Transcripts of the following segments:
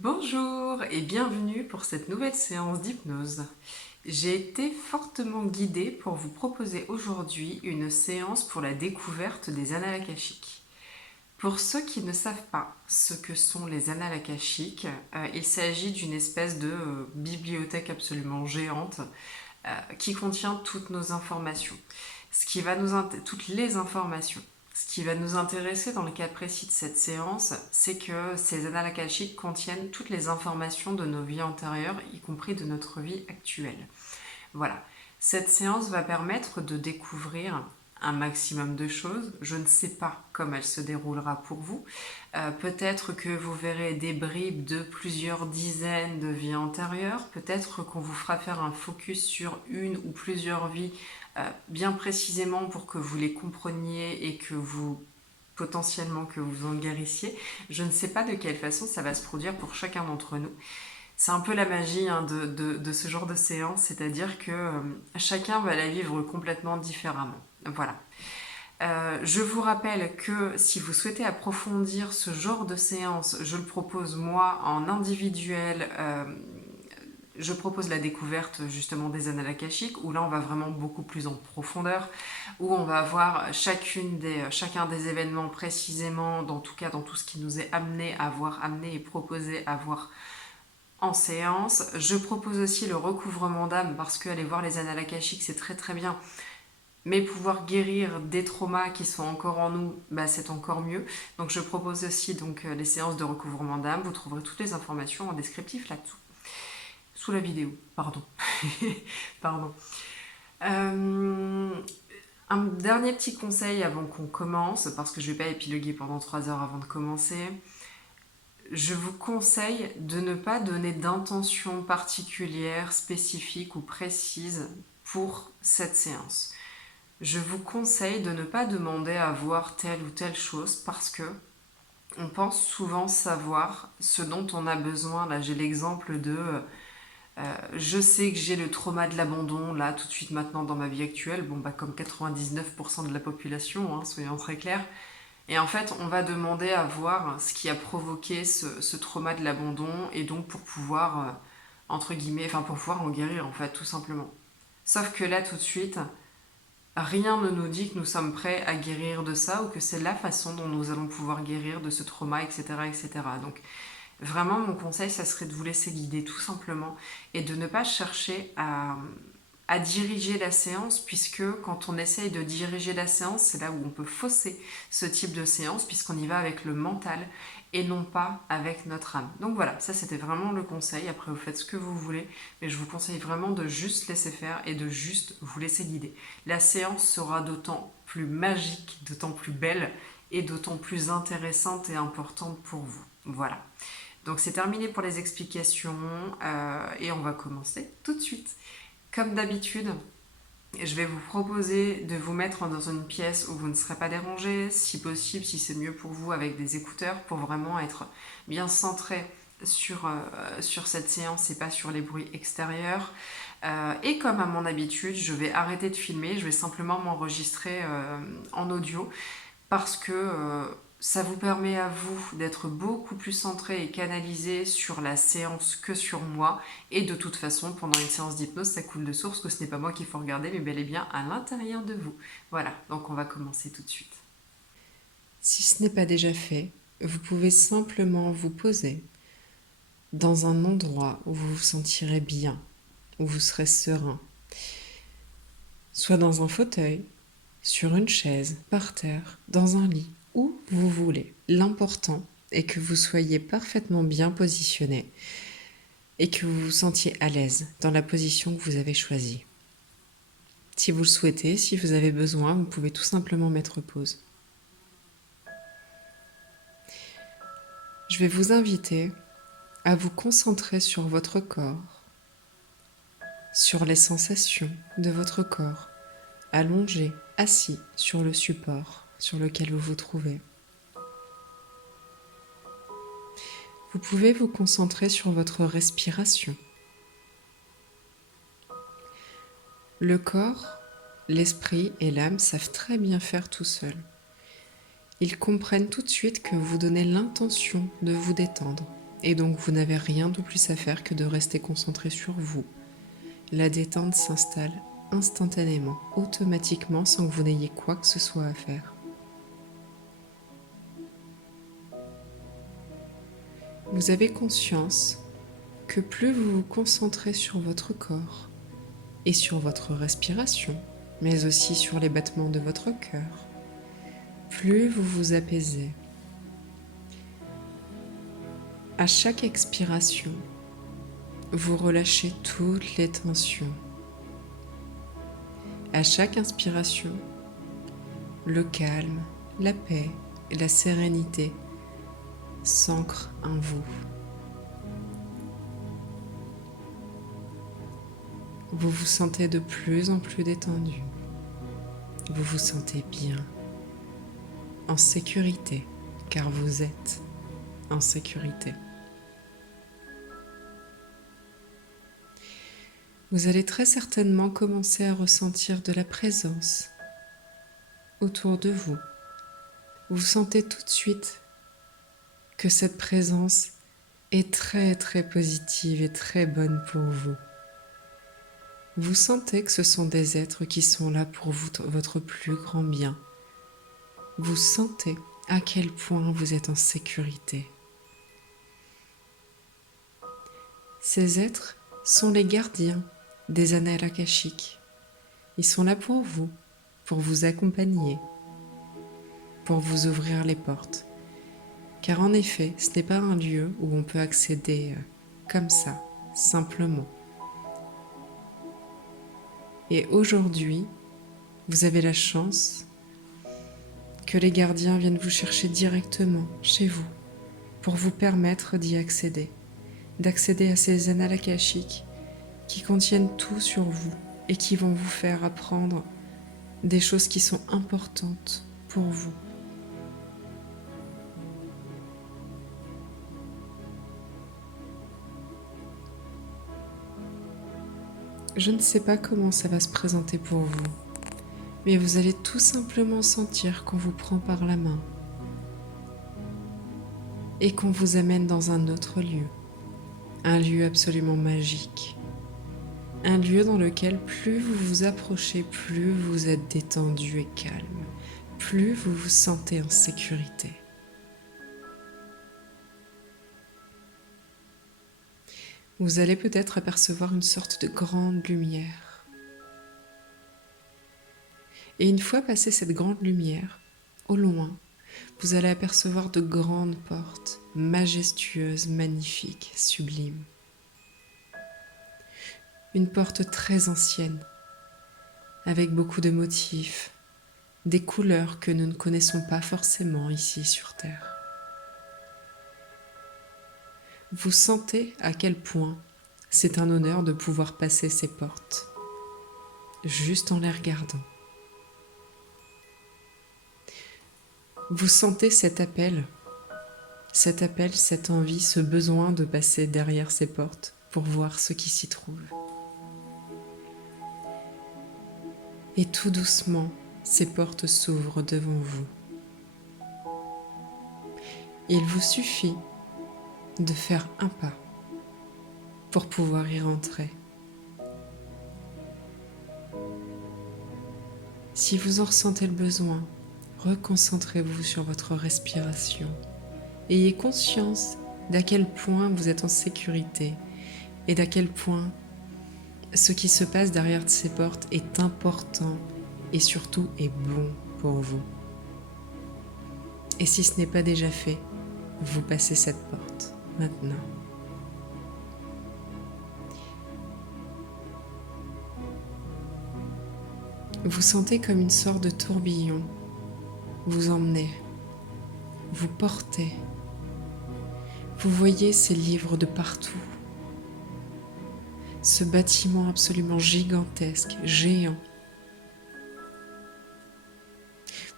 Bonjour et bienvenue pour cette nouvelle séance d'hypnose. J'ai été fortement guidée pour vous proposer aujourd'hui une séance pour la découverte des annales akashiques. Pour ceux qui ne savent pas ce que sont les annales akashiques, il s'agit d'une espèce de bibliothèque absolument géante qui contient toutes nos informations. Toutes les informations. Ce qui va nous intéresser dans le cas précis de cette séance, c'est que ces annales akashiques contiennent toutes les informations de nos vies antérieures, y compris de notre vie actuelle. Voilà. Cette séance va permettre de découvrir un maximum de choses. Je ne sais pas comment elle se déroulera pour vous. Peut-être que vous verrez des bribes de plusieurs dizaines de vies antérieures. Peut-être qu'on vous fera faire un focus sur une ou plusieurs vies bien précisément pour que vous les compreniez et que vous potentiellement que vous en guérissiez. Je ne sais pas de quelle façon ça va se produire pour chacun d'entre nous. C'est un peu la magie de ce genre de séance, c'est-à-dire que chacun va la vivre complètement différemment. Voilà. Je vous rappelle que si vous souhaitez approfondir ce genre de séance, je le propose moi en individuel. Je propose la découverte justement des annales akashiques, où là on va vraiment beaucoup plus en profondeur, où on va voir chacun des événements précisément, dans tout cas dans tout ce qui nous est amené et proposé à voir en séance. Je propose aussi le recouvrement d'âme parce que aller voir les annales akashiques c'est très très bien, mais pouvoir guérir des traumas qui sont encore en nous, bah, c'est encore mieux. Donc je propose aussi les séances de recouvrement d'âme. Vous trouverez toutes les informations en descriptif là-dessous, sous la vidéo. Pardon. Pardon. Euh, un dernier petit conseil avant qu'on commence, parce que je ne vais pas épiloguer pendant 3 heures avant de commencer. Je vous conseille de ne pas donner d'intention particulière, spécifique ou précise pour cette séance. Je vous conseille de ne pas demander à voir telle ou telle chose parce que on pense souvent savoir ce dont on a besoin. Là, j'ai l'exemple de je sais que j'ai le trauma de l'abandon là tout de suite maintenant dans ma vie actuelle. Bon, bah, comme 99% de la population, hein, soyons très clairs. Et en fait, on va demander à voir ce qui a provoqué ce trauma de l'abandon et donc pour pouvoir, entre guillemets, enfin pour pouvoir en guérir en fait, tout simplement. Sauf que là, tout de suite, rien ne nous dit que nous sommes prêts à guérir de ça ou que c'est la façon dont nous allons pouvoir guérir de ce trauma, etc. etc. Donc vraiment, mon conseil, ça serait de vous laisser guider tout simplement et de ne pas chercher à diriger la séance, puisque quand on essaye de diriger la séance, c'est là où on peut fausser ce type de séance, puisqu'on y va avec le mental et non pas avec notre âme. Donc voilà, ça c'était vraiment le conseil. Après, vous faites ce que vous voulez, mais je vous conseille vraiment de juste laisser faire et de juste vous laisser guider. La séance sera d'autant plus magique, d'autant plus belle et d'autant plus intéressante et importante pour vous. Voilà. Donc c'est terminé pour les explications et on va commencer tout de suite. Comme d'habitude, je vais vous proposer de vous mettre dans une pièce où vous ne serez pas dérangé, si possible, si c'est mieux pour vous, avec des écouteurs pour vraiment être bien centré sur cette séance et pas sur les bruits extérieurs. Et comme à mon habitude, je vais arrêter de filmer, je vais simplement m'enregistrer en audio parce que ça vous permet à vous d'être beaucoup plus centré et canalisé sur la séance que sur moi. Et de toute façon, pendant une séance d'hypnose, ça coule de source que ce n'est pas moi qu'il faut regarder, mais bel et bien à l'intérieur de vous. Voilà, donc on va commencer tout de suite. Si ce n'est pas déjà fait, vous pouvez simplement vous poser dans un endroit où vous vous sentirez bien, où vous serez serein. Soit dans un fauteuil, sur une chaise, par terre, dans un lit, où vous voulez. L'important est que vous soyez parfaitement bien positionné et que vous vous sentiez à l'aise dans la position que vous avez choisie. Si vous le souhaitez, si vous avez besoin, vous pouvez tout simplement mettre pause. Je vais vous inviter à vous concentrer sur votre corps, sur les sensations de votre corps, allongé, assis sur le support sur lequel vous vous trouvez. Vous pouvez vous concentrer sur votre respiration. Le corps, l'esprit et l'âme savent très bien faire tout seuls. Ils comprennent tout de suite que vous donnez l'intention de vous détendre Et donc vous n'avez rien de plus à faire que de rester concentré sur vous. La détente s'installe instantanément, automatiquement, sans que vous n'ayez quoi que ce soit à faire. Vous avez conscience que plus vous vous concentrez sur votre corps et sur votre respiration, mais aussi sur les battements de votre cœur, plus vous vous apaisez. À chaque expiration, vous relâchez toutes les tensions. À chaque inspiration, le calme, la paix et la sérénité s'ancrent en vous. Vous vous sentez de plus en plus détendu. Vous vous sentez bien, en sécurité, car vous êtes en sécurité. Vous allez très certainement commencer à ressentir de la présence autour de vous. Vous sentez tout de suite que cette présence est très très positive et très bonne pour vous. Vous sentez que ce sont des êtres qui sont là pour vous, votre plus grand bien. Vous sentez à quel point vous êtes en sécurité. Ces êtres sont les gardiens des annales akashiques. Ils sont là pour vous accompagner, pour vous ouvrir les portes. Car en effet, ce n'est pas un lieu où on peut accéder comme ça, simplement. Et aujourd'hui, vous avez la chance que les gardiens viennent vous chercher directement chez vous pour vous permettre d'y accéder, d'accéder à ces annales akashiques qui contiennent tout sur vous et qui vont vous faire apprendre des choses qui sont importantes pour vous. Je ne sais pas comment ça va se présenter pour vous, mais vous allez tout simplement sentir qu'on vous prend par la main et qu'on vous amène dans un autre lieu, un lieu absolument magique, un lieu dans lequel plus vous vous approchez, plus vous êtes détendu et calme, plus vous vous sentez en sécurité. Vous allez peut-être apercevoir une sorte de grande lumière. Et une fois passée cette grande lumière, au loin, vous allez apercevoir de grandes portes, majestueuses, magnifiques, sublimes. Une porte très ancienne, avec beaucoup de motifs, des couleurs que nous ne connaissons pas forcément ici sur Terre. Vous sentez à quel point c'est un honneur de pouvoir passer ces portes, juste en les regardant. Vous sentez cet appel, cette envie, ce besoin de passer derrière ces portes pour voir ce qui s'y trouve. Et tout doucement, ces portes s'ouvrent devant vous. Il vous suffit de faire un pas pour pouvoir y rentrer. Si vous en ressentez le besoin, reconcentrez-vous sur votre respiration. Ayez conscience d'à quel point vous êtes en sécurité et d'à quel point ce qui se passe derrière ces portes est important et surtout est bon pour vous. Et si ce n'est pas déjà fait, vous passez cette porte maintenant. Vous sentez comme une sorte de tourbillon vous emmener, vous porter. Vous voyez ces livres de partout. Ce bâtiment absolument gigantesque, géant.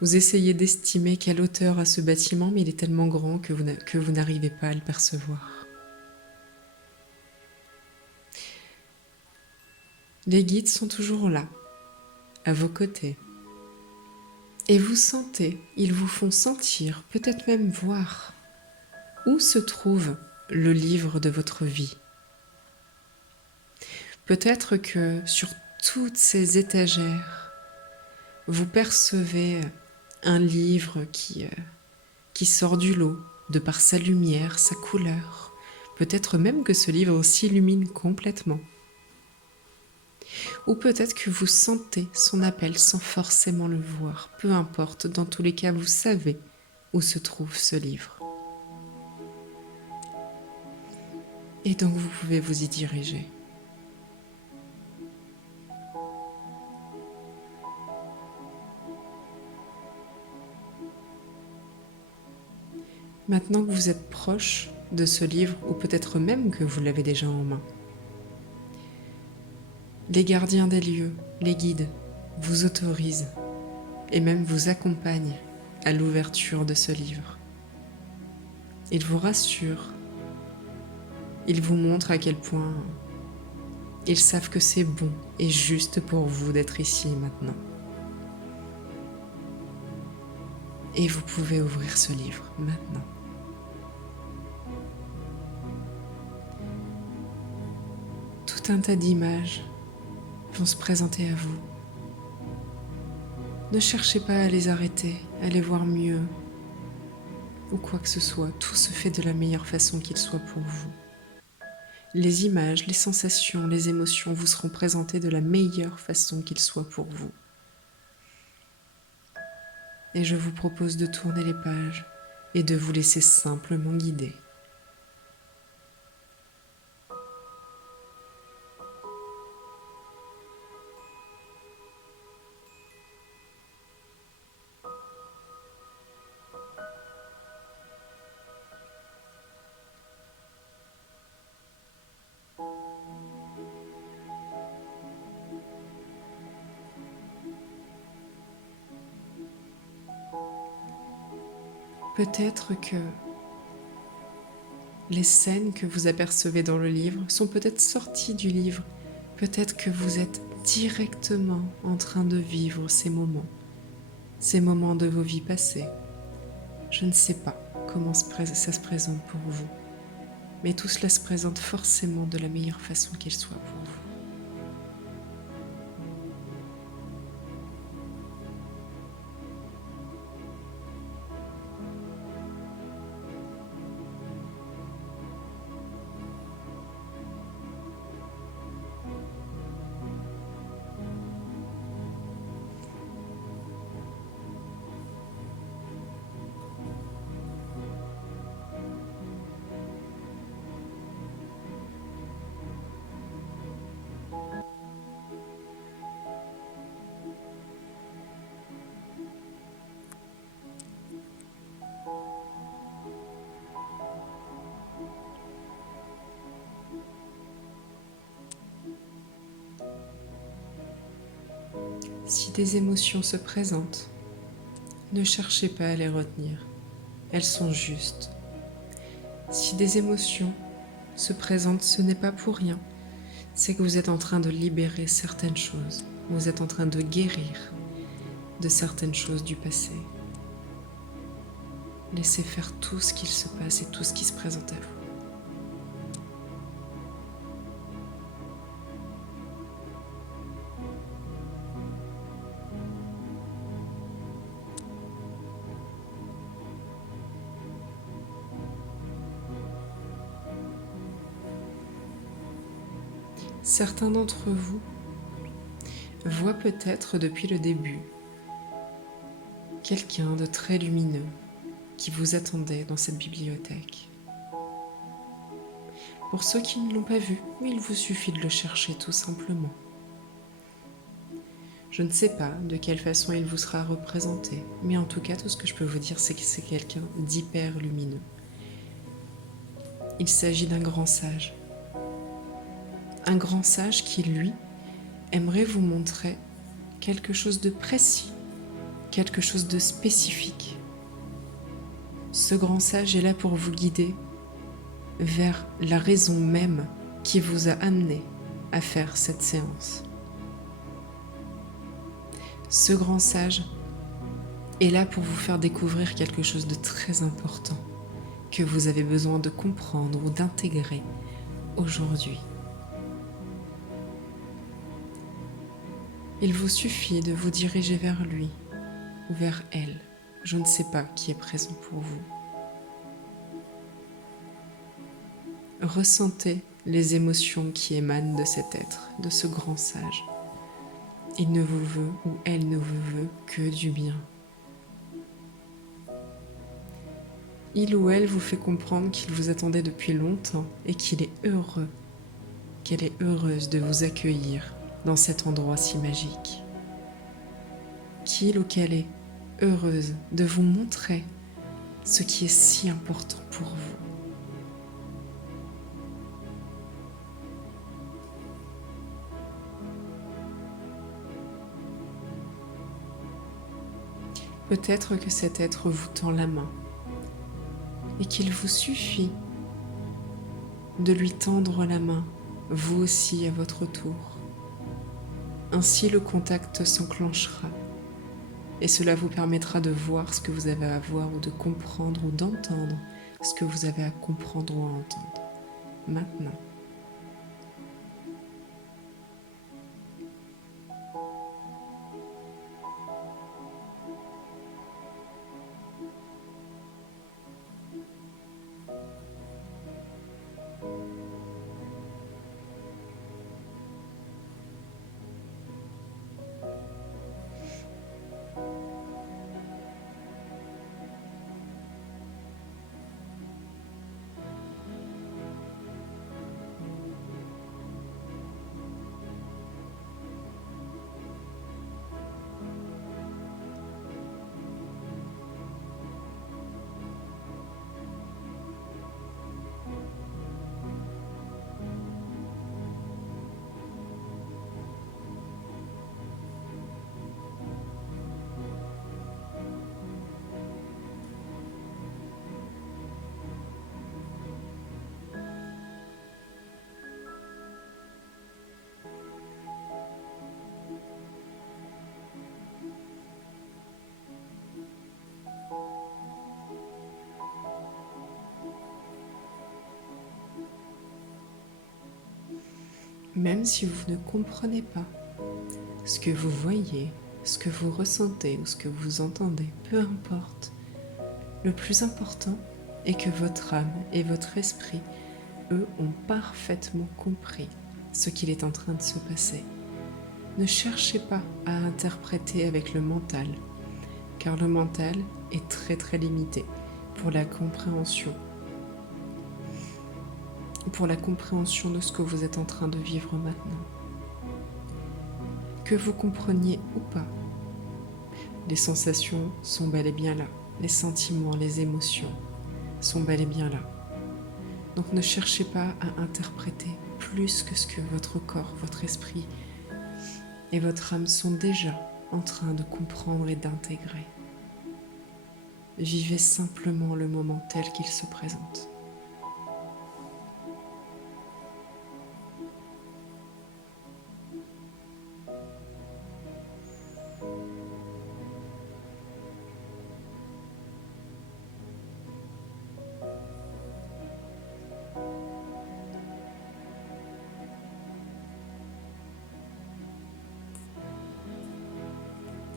Vous essayez d'estimer quelle hauteur a ce bâtiment, mais il est tellement grand que vous n'arrivez pas à le percevoir. Les guides sont toujours là, à vos côtés. Et vous sentez, ils vous font sentir, peut-être même voir, où se trouve le livre de votre vie. Peut-être que sur toutes ces étagères, vous percevez un livre qui sort du lot, de par sa lumière, sa couleur. Peut-être même que ce livre s'illumine complètement. Ou peut-être que vous sentez son appel sans forcément le voir. Peu importe, dans tous les cas, vous savez où se trouve ce livre. Et donc vous pouvez vous y diriger. Maintenant que vous êtes proche de ce livre, ou peut-être même que vous l'avez déjà en main, les gardiens des lieux, les guides, vous autorisent et même vous accompagnent à l'ouverture de ce livre. Ils vous rassurent, ils vous montrent à quel point ils savent que c'est bon et juste pour vous d'être ici et maintenant. Et vous pouvez ouvrir ce livre maintenant. Tout un tas d'images vont se présenter à vous. Ne cherchez pas à les arrêter, à les voir mieux, ou quoi que ce soit. Tout se fait de la meilleure façon qu'il soit pour vous. Les images, les sensations, les émotions vous seront présentées de la meilleure façon qu'il soit pour vous. Et je vous propose de tourner les pages et de vous laisser simplement guider. Peut-être que les scènes que vous apercevez dans le livre sont peut-être sorties du livre. Peut-être que vous êtes directement en train de vivre ces moments de vos vies passées. Je ne sais pas comment ça se présente pour vous, mais tout cela se présente forcément de la meilleure façon qu'il soit pour vous. Si des émotions se présentent, ne cherchez pas à les retenir, elles sont justes. Si des émotions se présentent, ce n'est pas pour rien, c'est que vous êtes en train de libérer certaines choses, vous êtes en train de guérir de certaines choses du passé. Laissez faire tout ce qu'il se passe et tout ce qui se présente à vous. Certains d'entre vous voient peut-être depuis le début quelqu'un de très lumineux qui vous attendait dans cette bibliothèque. Pour ceux qui ne l'ont pas vu, il vous suffit de le chercher tout simplement. Je ne sais pas de quelle façon il vous sera représenté, mais en tout cas, tout ce que je peux vous dire, c'est que c'est quelqu'un d'hyper lumineux. Il s'agit d'un grand sage. Un grand sage qui, lui, aimerait vous montrer quelque chose de précis, quelque chose de spécifique. Ce grand sage est là pour vous guider vers la raison même qui vous a amené à faire cette séance. Ce grand sage est là pour vous faire découvrir quelque chose de très important, que vous avez besoin de comprendre ou d'intégrer aujourd'hui. Il vous suffit de vous diriger vers lui ou vers elle, je ne sais pas qui est présent pour vous. Ressentez les émotions qui émanent de cet être, de ce grand sage. Il ne vous veut ou elle ne vous veut que du bien. Il ou elle vous fait comprendre qu'il vous attendait depuis longtemps et qu'il est heureux, qu'elle est heureuse de vous accueillir dans cet endroit si magique. Qu'il ou qu'elle est heureuse de vous montrer ce qui est si important pour vous. Peut-être que cet être vous tend la main et qu'il vous suffit de lui tendre la main, vous aussi à votre tour. Ainsi le contact s'enclenchera et cela vous permettra de voir ce que vous avez à voir ou de comprendre ou d'entendre ce que vous avez à comprendre ou à entendre. Maintenant. Même si vous ne comprenez pas ce que vous voyez, ce que vous ressentez ou ce que vous entendez, peu importe. Le plus important est que votre âme et votre esprit, eux, ont parfaitement compris ce qu'il est en train de se passer. Ne cherchez pas à interpréter avec le mental, car le mental est très très limité pour la compréhension de ce que vous êtes en train de vivre maintenant. Que vous compreniez ou pas, les sensations sont bel et bien là, les sentiments, les émotions sont bel et bien là. Donc ne cherchez pas à interpréter plus que ce que votre corps, votre esprit et votre âme sont déjà en train de comprendre et d'intégrer. Vivez simplement le moment tel qu'il se présente.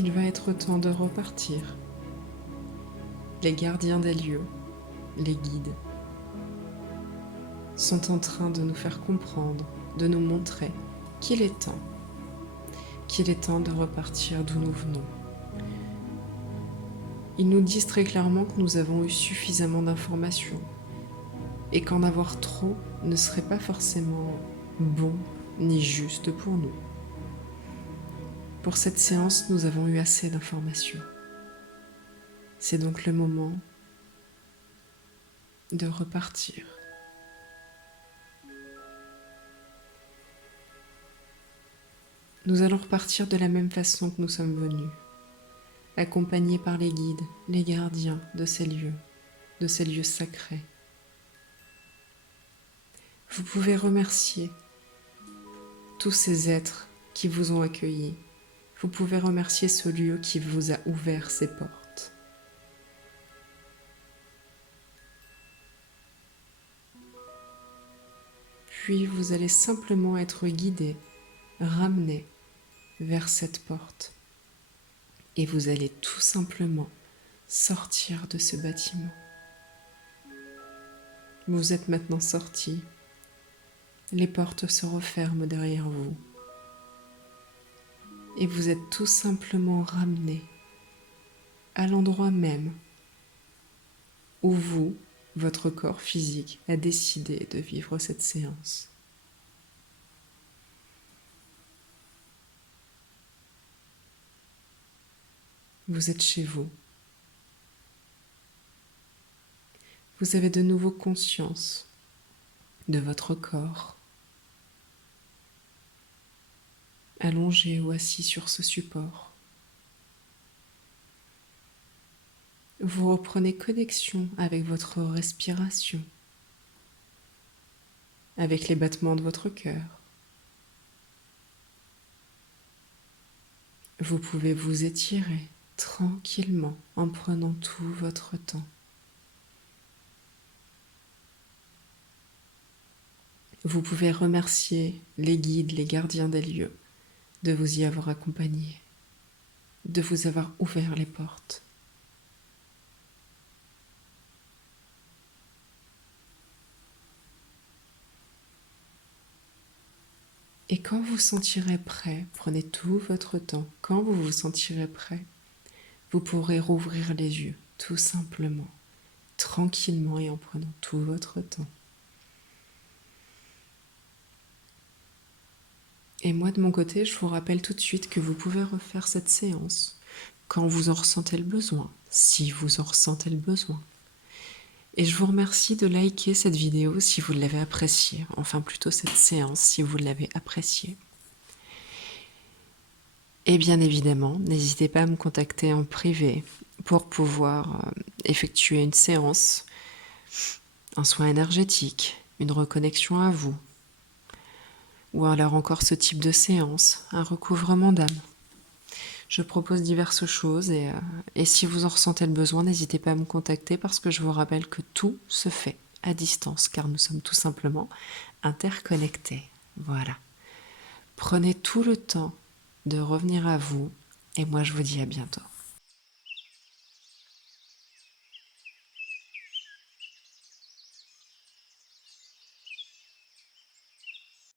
Il va être temps de repartir. Les gardiens des lieux, les guides, sont en train de nous faire comprendre, de nous montrer qu'il est temps de repartir d'où nous venons. Ils nous disent très clairement que nous avons eu suffisamment d'informations et qu'en avoir trop ne serait pas forcément bon ni juste pour nous. Pour cette séance, nous avons eu assez d'informations. C'est donc le moment de repartir. Nous allons repartir de la même façon que nous sommes venus, accompagnés par les guides, les gardiens de ces lieux sacrés. Vous pouvez remercier tous ces êtres qui vous ont accueillis. Vous pouvez remercier ce lieu qui vous a ouvert ses portes. puis vous allez simplement être guidé, ramené vers cette porte. Et vous allez tout simplement sortir de ce bâtiment. Vous êtes maintenant sorti. Les portes se referment derrière vous. Et vous êtes tout simplement ramené à l'endroit même où vous, votre corps physique, a décidé de vivre cette séance. Vous êtes chez vous. Vous avez de nouveau conscience de votre corps, allongé ou assis sur ce support. Vous reprenez connexion avec votre respiration, avec les battements de votre cœur. Vous pouvez vous étirer tranquillement en prenant tout votre temps. Vous pouvez remercier les guides, les gardiens des lieux de vous y avoir accompagné, de vous avoir ouvert les portes. Et quand vous sentirez prêt, prenez tout votre temps, quand vous vous sentirez prêt, vous pourrez rouvrir les yeux, tout simplement, tranquillement et en prenant tout votre temps. Et moi, de mon côté, je vous rappelle tout de suite que vous pouvez refaire cette séance quand vous en ressentez le besoin, si vous en ressentez le besoin. Et je vous remercie de liker cette vidéo si vous l'avez appréciée, enfin plutôt cette séance si vous l'avez appréciée. Et bien évidemment, n'hésitez pas à me contacter en privé pour pouvoir effectuer une séance, un soin énergétique, une reconnexion à vous, ou alors encore ce type de séance, un recouvrement d'âme. Je propose diverses choses et si vous en ressentez le besoin, n'hésitez pas à me contacter parce que je vous rappelle que tout se fait à distance car nous sommes tout simplement interconnectés. Voilà. Prenez tout le temps de revenir à vous et moi je vous dis à bientôt.